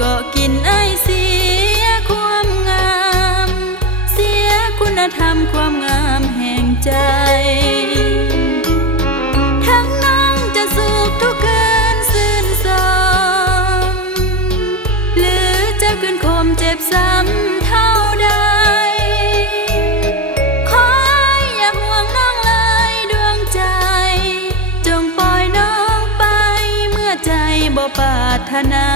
ก็กินไอเสียความงามเสียคุณธรรมความงามแห่งใจทั้งน้องจะสุขทุกคืนซื่นสมหรือจะคืนคมเจ็บซ้ำเท่าใดขออย่าห่วงน้องเลยดวงใจจงปล่อยน้องไปเมื่อใจบ่ปรารถนา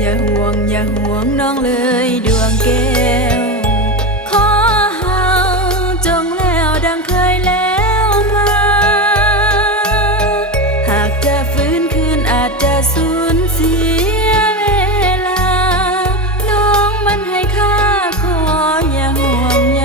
อย่าห่วงน้องเลยดวงแก้วขอเฮาจงแล้วดังเคยแล้วมาหากจะฟื้นคืนอาจจะสูญเสียเวลาน้องมันให้ค่าขออย่าห่วงใย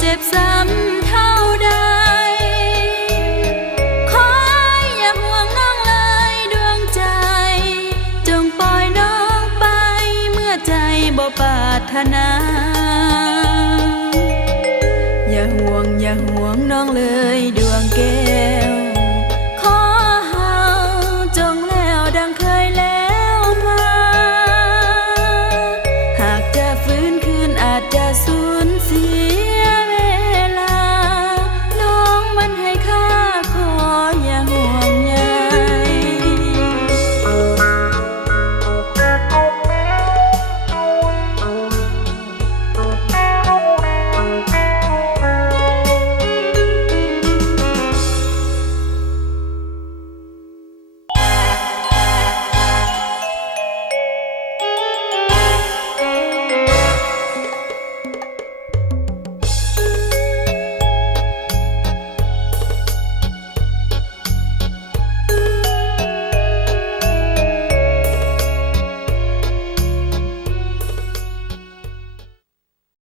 เจ็บซ้ำเท่าใดขออย่าห่วงน้องเลยดวงใจจงปล่อยน้องไปเมื่อใจบ่ปรารถนาอย่าห่วงน้องเลย